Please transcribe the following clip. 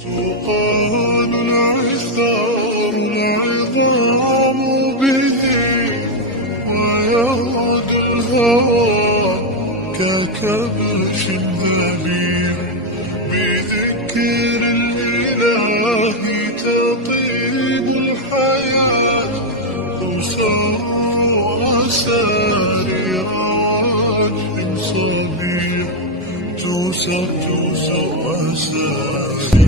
تقال العظام به ويعود الهوى ككبش ذبيح بذكر الإله تطيب الحياة تسر أسارير عجل صبيح تسر أسارير